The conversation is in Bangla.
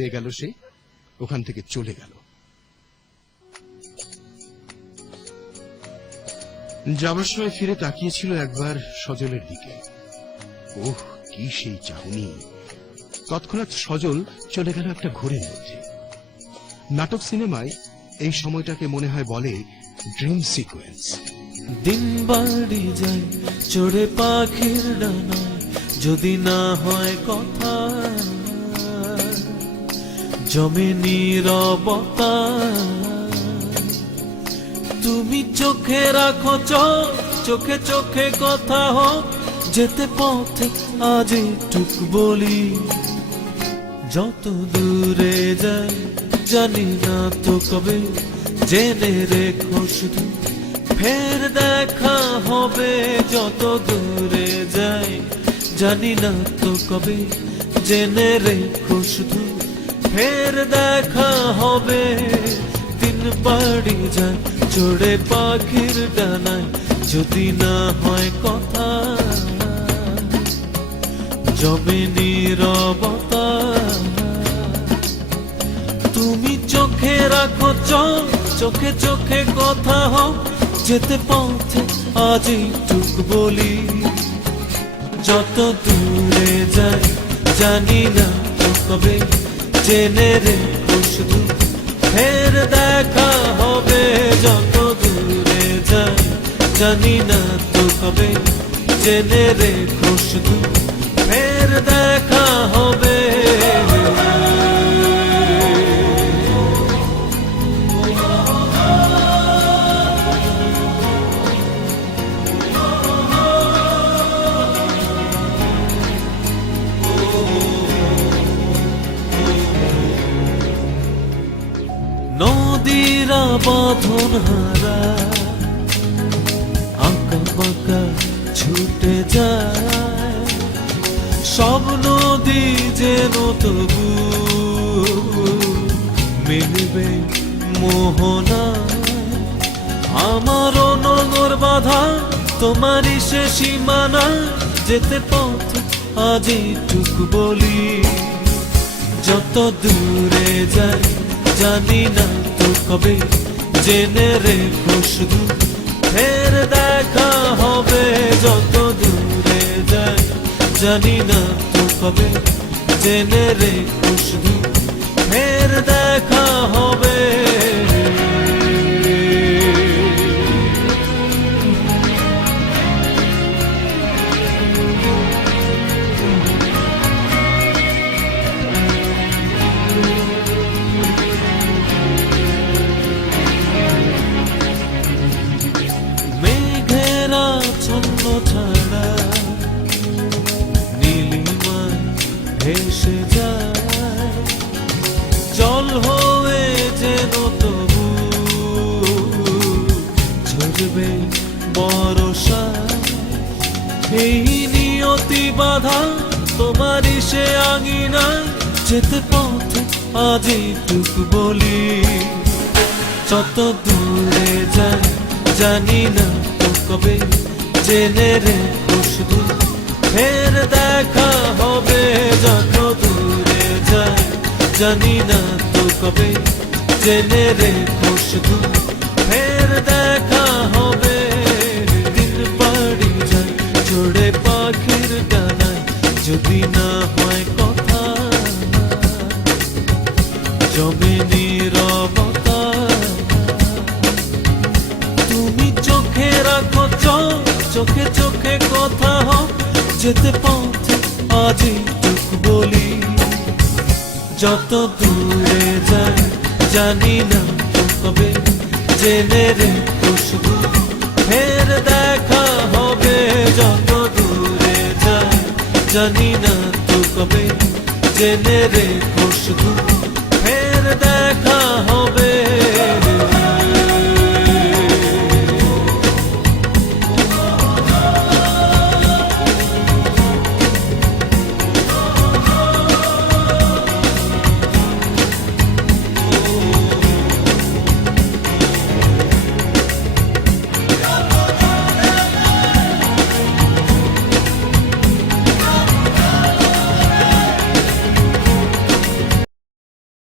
পেয়ে গেল, সে ওখান থেকে চলে গেল। যাবার সময় ফিরে তাকিয়েছিল একবার সজলের দিকে। ওহ, কি সেই চাহনি! তৎক্ষণাৎ সজল চলে গেল একটা ঘোরের মধ্যে। নাটক সিনেমায় এই সময়টাকে মনে হয় বলে ড্রিম সিকোয়েন্স। দিন বাড়ি যায় চড়ে পাখির ডানায়, যদি না হয় কথা জমে নীরবতা। তুমি চোখে রাখো চোখ, চোখে চোখে কথা হোক, যেতে পথে আজ টুক বলি। যত দূরে যাই জানি না তো কবে, জেনে রেখো শুধু ফের দেখা হবে। যত দূরে যাই জানি না তো কবে, জেনে রেখো শুধু ফের দেখা হবে। দিন বাড়ি যায় চড়ে পাখির ডানায়, যদি না হয় কথা জমে নীরবতা। তুমি চোখে রাখো চোখ, চোখে চোখে কথা হোক, যেতে পথে আজ টুক বলি। যত দূরে যাই জানি না তো কবে, জেনে রেখো শুধু ফের দেখা হবে। যত দূরে যাই জানি না তো কবে, জেনে রেখো শুধু ফের দেখা হবে। নদীরা বাঁধন হারা আঁকা বাঁকা ছুটে যায়, সব নদী যেন তবু মিলবে মোহনা। আমারও নগর বাঁধা তোমারই সে সীমানা, যেতে পথ আজ টুক বলি। যত দূরে যাই জানি না তো কবে, জেনে রেখো শুধু ফের দেখা হবে। যত দূরে যাই জানি না তো কবে, জেনে রেখো শুধু ফের দেখা হবে। ছন্ন ছাড়া নীলিমায় ভেসে যায়, জল হয়ে যেন তবু ঝরবে বরষা। এই নিয়তি বাধা তোমারই সে আঙিনায়, যেতে পথে আজ টুক বলি। যত দূরে যাই জানি না তো কবে, জেনে রেখো শুধু ফের দেখা হবে। যত দূরে যাই জানি না তো কবে, জেনে রেখো শুধু ফের দেখা হবে। দিন বাড়ি যায় চড়ে পাখির ডানায়, যদি না হয় কথা জমে নীরবতা। তুমি চোখে রাখো চোখ, চোখে চোখে কথা হোক, যেতে পথে আজ টুক বলি। যত দূরে যাই জানি না তো কবে, জেনে রেখো শুধু ফের দেখা হবে। যত দূরে যাই জানি না তো কবে, জেনে রেখো শুধু